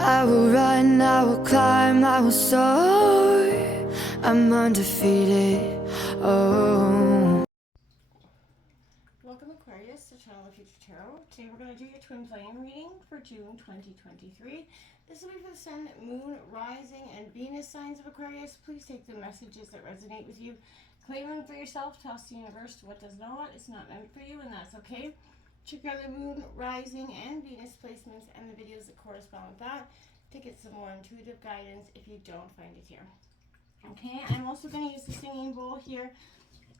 I will run, I will climb, I will soar. I'm undefeated. Oh. Welcome Aquarius to Channel of Future Tarot. Today we're going to do your twin flame reading for June 2023. This will be for the Sun, Moon, Rising, and Venus signs of Aquarius. Please take the messages that resonate with you. Claim them for yourself. Toss the universe to what does not. It's not meant for you, and that's okay. Check out the Moon, Rising, and Venus placements and the videos that correspond with that to get some more intuitive guidance if you don't find it here. Okay, I'm also going to use the singing bowl here.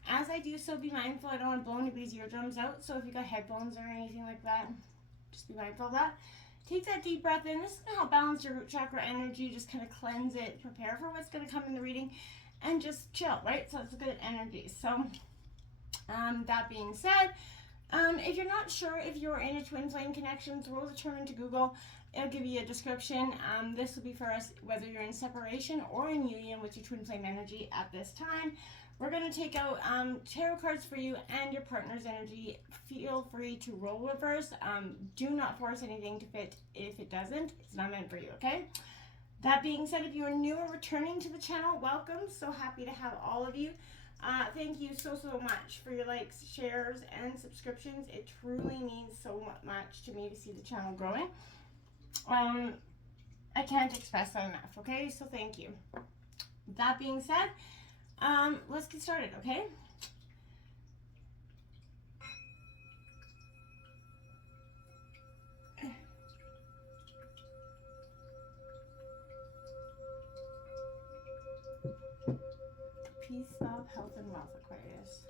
As I do so, be mindful I don't want to blow anybody's eardrums out, so if you got headphones or anything like that, just be mindful of that. Take that deep breath in. This is going to help balance your root chakra energy, just kind of cleanse it, prepare for what's going to come in the reading, and just chill, right? So it's a good energy. So that being said, if you're not sure if you're in a twin flame connection, throw the term into Google. It'll give you a description. This will be for us whether you're in separation or in union with your twin flame energy at this time. We're going to take out tarot cards for you and your partner's energy. Feel free to roll reverse. Do not force anything to fit if it doesn't. It's not meant for you, okay? That being said, if you are new or returning to the channel, welcome. So happy to have all of you. Thank you so much for your likes, shares, and subscriptions. It truly means so much to me to see the channel growing. I can't express that enough, okay? So thank you. That being said, let's get started, okay? Peace, love, health, and wealth, Aquarius.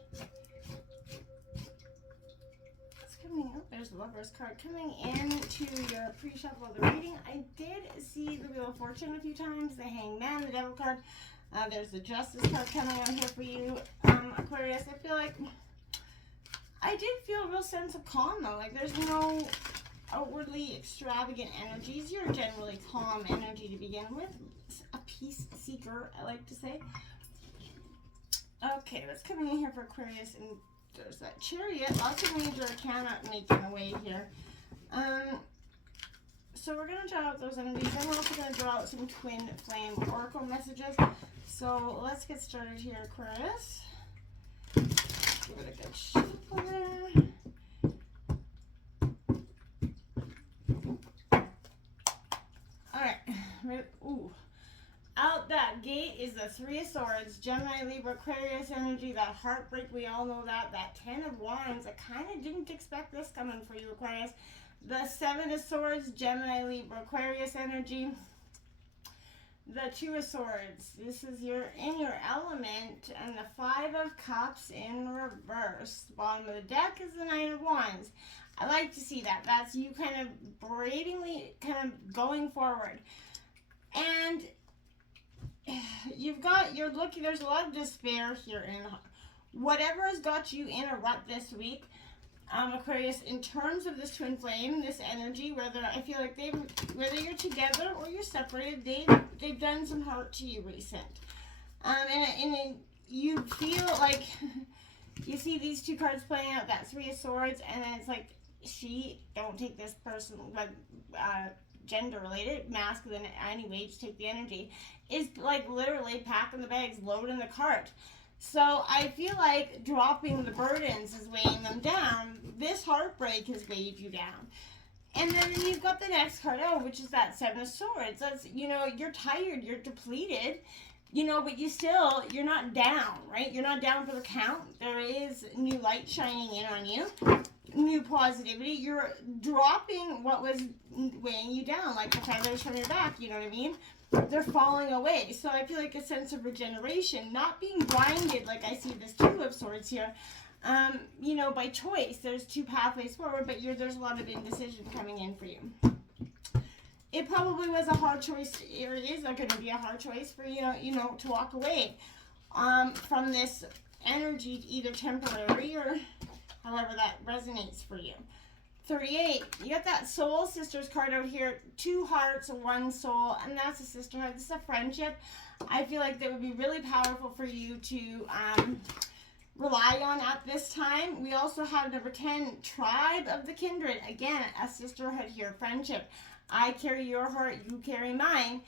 It's coming up. There's the Lover's card coming into your pre-shuffle of the reading. I did see the Wheel of Fortune a few times, the Hangman, the Devil card. There's the Justice card coming out here for you, Aquarius. I feel like I did feel a real sense of calm though. Like there's no outwardly extravagant energies. You're generally calm energy to begin with. A peace seeker, I like to say. Okay, let's come in here for Aquarius, and there's that Chariot. Lots of major arcana making away here. So we're going to draw out those energies, and we're also going to draw out some twin flame oracle messages. So let's get started here, Aquarius. Give it a good shuffle there. Alright. Ooh. Out that gate is the Three of Swords, Gemini, Libra, Aquarius energy, that heartbreak, we all know that. That Ten of Wands, I kind of didn't expect this coming for you, Aquarius. The Seven of Swords, Gemini, Libra, Aquarius energy. The Two of Swords, this is in your element, and the Five of Cups in reverse. The bottom of the deck is the Nine of Wands. I like to see that. That's you kind of bravely kind of going forward. And you're looking, there's a lot of despair here, and whatever has got you in a rut this week, Aquarius, in terms of this twin flame, this energy, whether I feel like whether you're together or you're separated, they've done some hurt to you recent, and you feel like you see these two cards playing out, that Three of Swords, and then it's like, don't take this person, gender related, masculine anyway, just take the energy, is like literally packing the bags, loading the cart. So I feel like dropping the burdens is weighing them down. This heartbreak has weighed you down. And then you've got the next card out, which is that Seven of Swords. That's, you're tired, you're depleted, but you're not down, right? You're not down for the count. There is new light shining in on you. New positivity. You're dropping what was weighing you down, like the feathers from your back, you know what I mean? They're falling away. So I feel like a sense of regeneration, not being blinded like I see this Two of Swords here, by choice. There's two pathways forward, but there's a lot of indecision coming in for you. It probably was a hard choice, or is going to be a hard choice for you, to walk away from this energy, either temporary or however that resonates for you. 38, you got that Soul Sisters card out here, two hearts, one soul, and that's a sisterhood. This is a friendship. I feel like that would be really powerful for you to rely on at this time. We also have number 10, tribe of the kindred. Again, a sisterhood here, friendship. I carry your heart, you carry mine.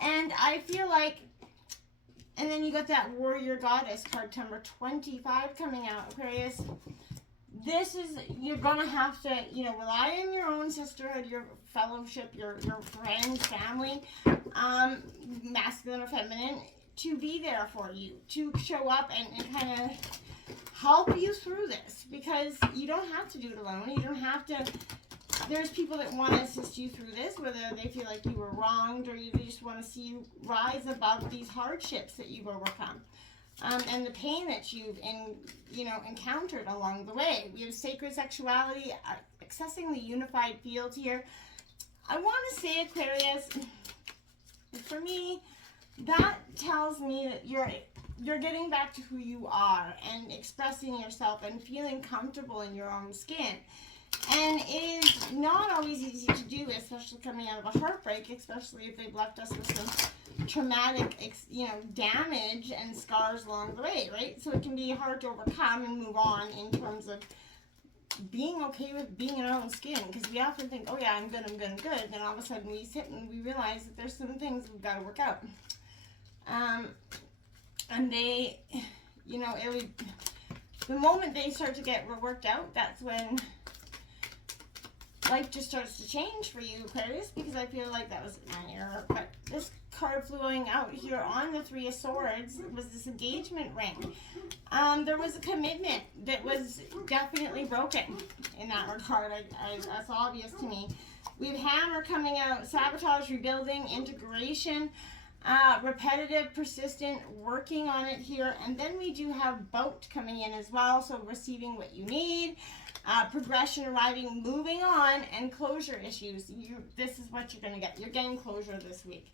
And I feel like, and then you got that warrior goddess card, number 25 coming out, Aquarius. This is, you're going to have to, rely on your own sisterhood, your fellowship, your friends, family, masculine or feminine, to be there for you, to show up and kind of help you through this, because you don't have to do it alone. You don't have to, there's people that want to assist you through this, whether they feel like you were wronged or they just want to see you rise above these hardships that you've overcome. And the pain that you've encountered along the way. We have sacred sexuality, accessing the unified field here. I want to say, Aquarius, for me, that tells me that you're getting back to who you are and expressing yourself and feeling comfortable in your own skin. And it is not always easy to do, especially coming out of a heartbreak, especially if they've left us with some traumatic, damage and scars along the way, right? So it can be hard to overcome and move on in terms of being okay with being in our own skin, because we often think, oh yeah, I'm good, and then all of a sudden we sit and we realize that there's some things we've got to work out. And they, the moment they start to get worked out, that's when life just starts to change for you, Aquarius, because I feel like that was my error. But this card flowing out here on the Three of Swords was this engagement ring. There was a commitment that was definitely broken in that regard. That's obvious to me. We have Hammer coming out, sabotage, rebuilding, integration, repetitive, persistent, working on it here. And then we do have Boat coming in as well, so receiving what you need. Progression, arriving, moving on, and closure issues. This is what you're going to get. You're getting closure this week.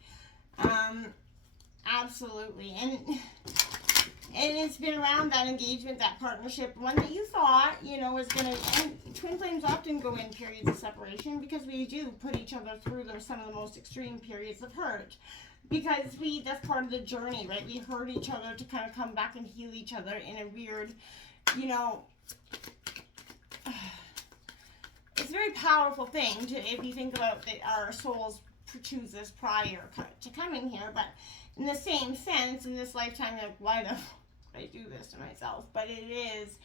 Absolutely. And it's been around that engagement, that partnership, one that you thought, was going to, and twin flames often go in periods of separation because we do put each other through some of the most extreme periods of hurt. Because that's part of the journey, right? We hurt each other to kind of come back and heal each other in a weird, it's a very powerful thing if you think about that our souls choose this prior to coming here, but in the same sense, in this lifetime, like, why the I do this to myself? But it is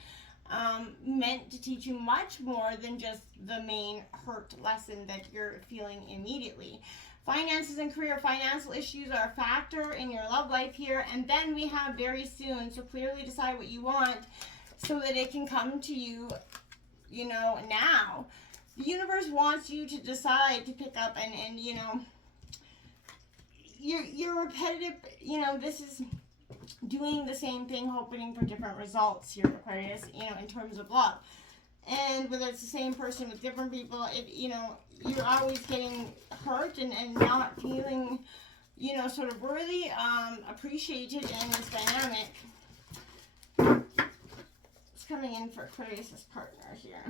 meant to teach you much more than just the main hurt lesson that you're feeling immediately. Finances and career, financial issues are a factor in your love life here, and then we have very soon, so clearly decide what you want so that it can come to you, now. The universe wants you to decide to pick up and you're repetitive, this is doing the same thing, hoping for different results here, Aquarius, in terms of love. And whether it's the same person with different people, you're always getting hurt and not feeling, sort of worthy, appreciated in this dynamic. It's coming in for Aquarius' partner here.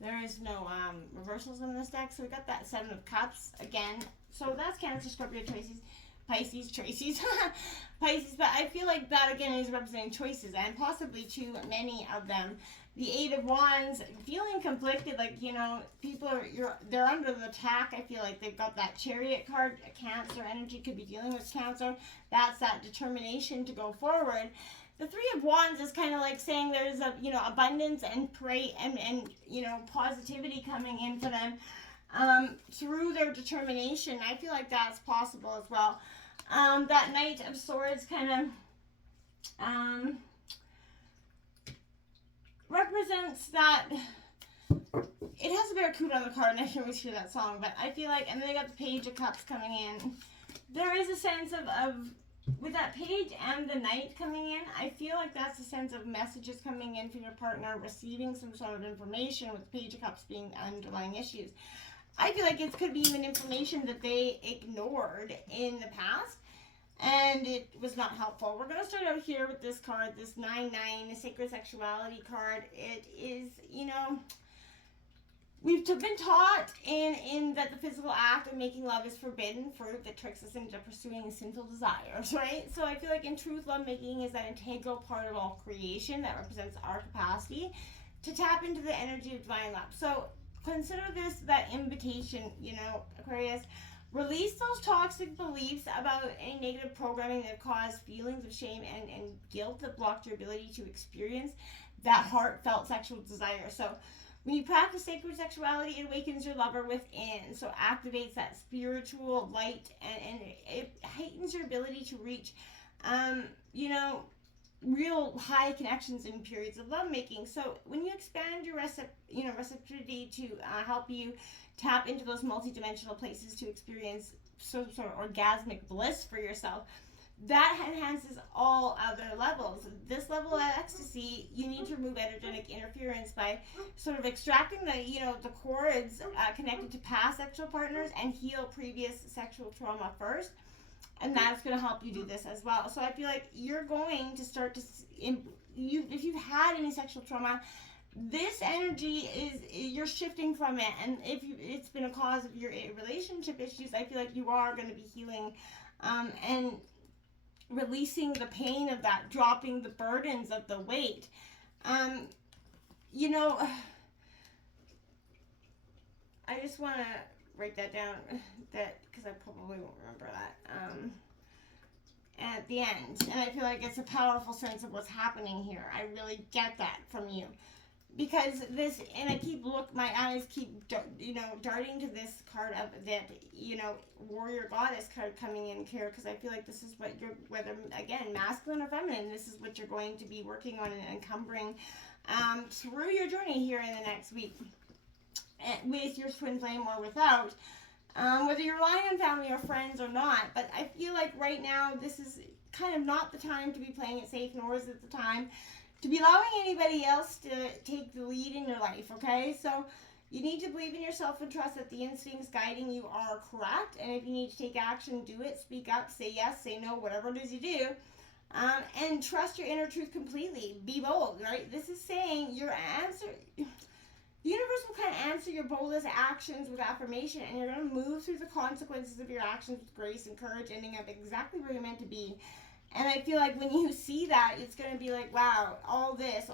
There is no reversals in this deck, so we got that Seven of Cups again. So that's Cancer, Scorpio, Pisces, Pisces. But I feel like that again is representing choices, and possibly too many of them. The Eight of Wands, feeling conflicted, like people they're under the attack. I feel like they've got that Chariot card. A Cancer energy could be dealing with Cancer. That's that determination to go forward. The Three of Wands is kind of like saying there's a abundance and positivity coming in for them through their determination. I feel like that's possible as well. That Knight of Swords kind of represents that it has a Barracuda on the card, and I can always hear that song, but I feel like, and then they got the Page of Cups coming in. There is a sense of with that Page and the Knight coming in, I feel like that's a sense of messages coming in from your partner, receiving some sort of information, with the Page of Cups being underlying issues. I feel like it could be even information that they ignored in the past, and it was not helpful. We're going to start out here with this card, this 9-9, Sacred Sexuality card. It is, we've been taught in that the physical act of making love is forbidden fruit that tricks us into pursuing sinful desires, right? So I feel like in truth, love making is that integral part of all creation that represents our capacity to tap into the energy of divine love. So consider this that invitation, Aquarius. Release those toxic beliefs about any negative programming that cause feelings of shame and guilt that blocked your ability to experience that heartfelt sexual desire. So when you practice sacred sexuality, it awakens your lover within. So activates that spiritual light, and it heightens your ability to reach, real high connections in periods of lovemaking. So when you expand your receptivity to help you tap into those multidimensional places to experience sort of orgasmic bliss for yourself, that enhances all other levels. This level of ecstasy, you need to remove energetic interference by sort of extracting the cords connected to past sexual partners and heal previous sexual trauma first. And that's going to help you do this as well. So I feel like you're going to start to, if you've had any sexual trauma, this energy you're shifting from it. And if it's been a cause of your relationship issues, I feel like you are going to be healing and releasing the pain of that, dropping the burdens of the weight. I just want to write that down, that because I probably won't remember that at the end. And I feel like it's a powerful sense of what's happening here. I really get that from you, because this, and I keep my eyes keep darting to this card of that warrior goddess card coming in here, because I feel like this is what you're, whether again masculine or feminine, this is what you're going to be working on and encumbering through your journey here in the next week, with your twin flame or without, whether you're relying on family or friends or not. But I feel like right now this is kind of not the time to be playing it safe, nor is it the time to be allowing anybody else to take the lead in your life, okay? So you need to believe in yourself and trust that the instincts guiding you are correct. And if you need to take action, do it. Speak up, say yes, say no, whatever it is you do. And trust your inner truth completely. Be bold, right? This is saying your answer, the universe will kind of answer your boldest actions with affirmation, and you're going to move through the consequences of your actions with grace and courage, ending up exactly where you're meant to be. And I feel like when you see that, it's going to be like, wow, all this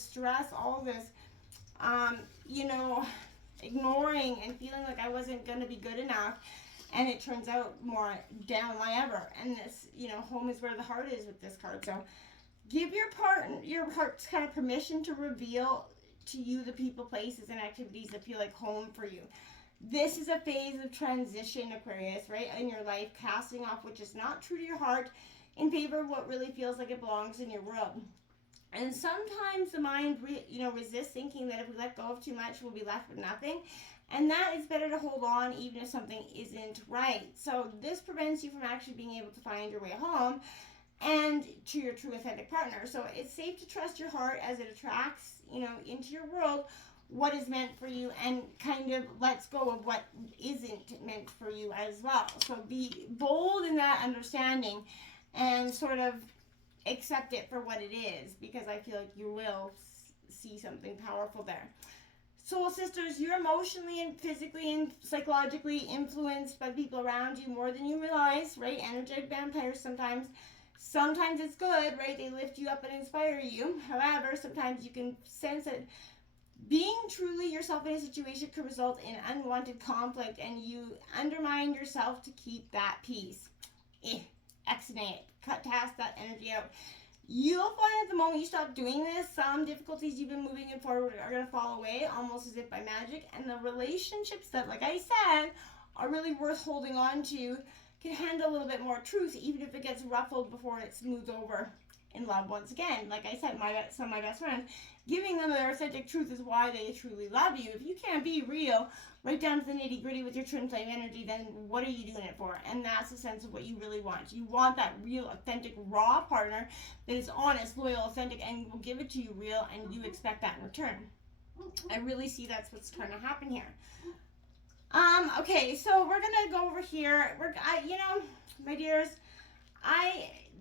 stress, all this, ignoring and feeling like I wasn't going to be good enough. And it turns out more down than I ever. And this, home is where the heart is with this card. So give your heart's kind of permission to reveal to you the people, places, and activities that feel like home for you. This is a phase of transition, Aquarius, right? In your life, casting off which is not true to your heart in favor of what really feels like it belongs in your world. And sometimes the mind, resists, thinking that if we let go of too much, we'll be left with nothing. And that is better to hold on even if something isn't right. So this prevents you from actually being able to find your way home and to your true authentic partner. So it's safe to trust your heart as it attracts, into your world what is meant for you, and kind of lets go of what isn't meant for you as well. So be bold in that understanding and sort of accept it for what it is, because I feel like you will see something powerful there. Soul sisters, you're emotionally and physically and psychologically influenced by the people around you more than you realize, right? Energetic vampires sometimes it's good, right? They lift you up and inspire you. However, sometimes you can sense that being truly yourself in a situation could result in unwanted conflict, and you undermine yourself to keep that peace. Exonate. Cast that energy out. You'll find at the moment you stop doing this, some difficulties you've been moving in forward are going to fall away, almost as if by magic. And the relationships that, like I said, are really worth holding on to can handle a little bit more truth, even if it gets ruffled before it's smoothed over in love once again. Like I said, some of my best friends, giving them their authentic truth is why they truly love you. If you can't be real, right down to the nitty gritty with your twin flame energy, then what are you doing it for? And that's the sense of what you really want. You want that real, authentic, raw partner that is honest, loyal, authentic, and will give it to you real, and you expect that in return. I really see that's what's trying to happen here. Okay, so we're gonna go over here. My dears,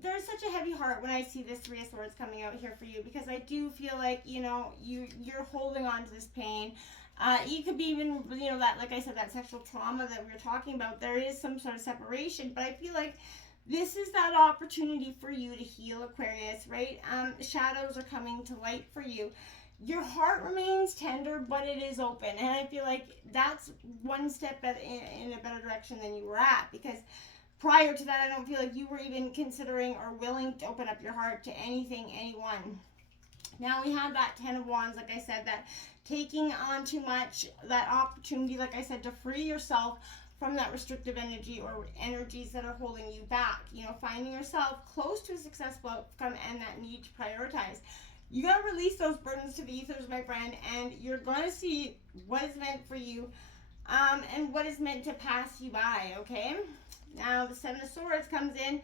there's such a heavy heart when I see this Three of Swords coming out here for you, because I do feel like, you're holding on to this pain. You could be even, you know, that, like I said, that sexual trauma that we were talking about, there is some sort of separation, but I feel like this is that opportunity for you to heal, Aquarius, right? Shadows are coming to light for you. Your heart remains tender, but it is open, and I feel like that's one step in a better direction than you were at, because prior to that, I don't feel like you were even considering or willing to open up your heart to anything, anyone. Now we have that Ten of Wands, like I said, that taking on too much, that opportunity, like I said, to free yourself from that restrictive energy or energies that are holding you back. You know, finding yourself close to a successful outcome and that need to prioritize. You got to release those burdens to the ethers, my friend, and you're going to see what is meant for you and what is meant to pass you by, okay? Now, the Seven of Swords comes in,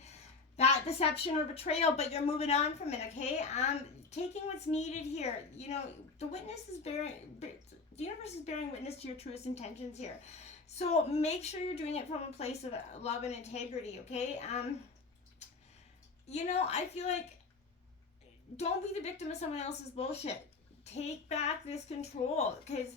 that deception or betrayal, but you're moving on from it, okay? Taking what's needed here. You know, the universe is bearing witness to your truest intentions here. So make sure you're doing it from a place of love and integrity, okay? You know, I feel like don't be the victim of someone else's bullshit. Take back this control, because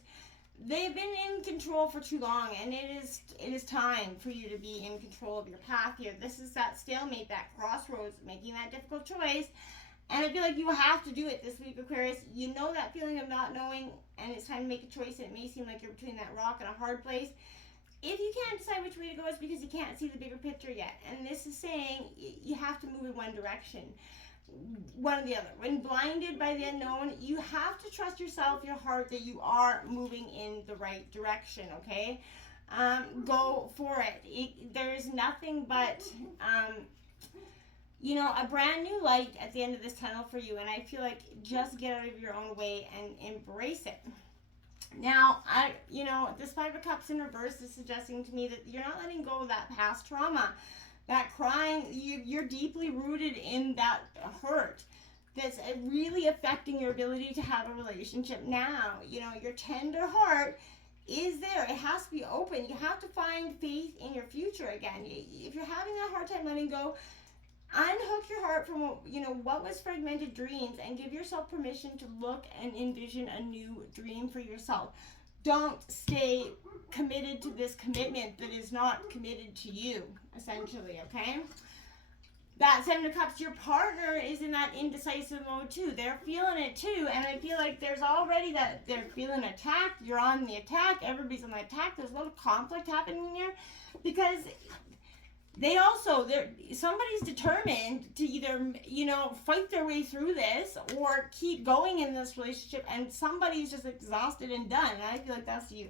they've been in control for too long, and it is time for you to be in control of your path here. This is that stalemate, that crossroads, making that difficult choice. And I feel like you have to do it this week, Aquarius. You know that feeling of not knowing, and it's time to make a choice. It may seem like you're between that rock and a hard place. If you can't decide which way to go, it's because you can't see the bigger picture yet. And this is saying you have to move in one direction, one or the other. When blinded by the unknown, you have to trust yourself, your heart, that you are moving in the right direction, okay? Go for it. There's nothing but, you know, a brand new light at the end of this tunnel for you. And I feel like just get out of your own way and embrace it. Now, you know, this Five of Cups in reverse is suggesting to me that you're not letting go of that past trauma. That crying, you're deeply rooted in that hurt that's really affecting your ability to have a relationship now. You know, your tender heart is there. It has to be open. You have to find faith in your future again. If you're having a hard time letting go, unhook your heart from, you know, what was fragmented dreams, and give yourself permission to look and envision a new dream for yourself. Don't stay committed to this commitment that is not committed to you, essentially, okay? That Seven of Cups, your partner is in that indecisive mode too. They're feeling it too, and I feel like there's already that they're feeling attacked. You're on the attack. Everybody's on the attack. There's a lot of conflict happening here, because somebody's determined to either, you know, fight their way through this or keep going in this relationship, and somebody's just exhausted and done, and I feel like that's you.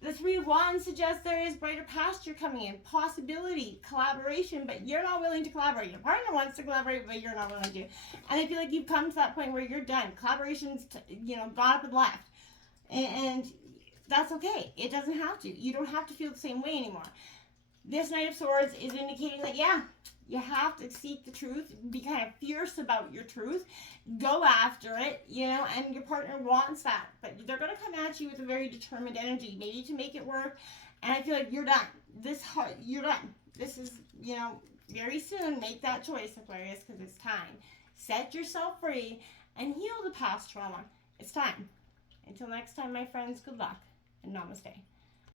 The Three of Wands suggests there is brighter pasture coming in, possibility, collaboration, but you're not willing to collaborate. Your partner wants to collaborate, but you're not willing to. And I feel like you've come to that point where you're done. Collaboration's, you know, gone up and left. And that's okay. It doesn't have to. You don't have to feel the same way anymore. This Knight of Swords is indicating that, yeah, you have to seek the truth, be kind of fierce about your truth, go after it, you know, and your partner wants that. But they're going to come at you with a very determined energy, maybe to make it work. And I feel like you're done. You're done. This is, you know, very soon, make that choice, Aquarius, because it's time. Set yourself free and heal the past trauma. It's time. Until next time, my friends, good luck and namaste.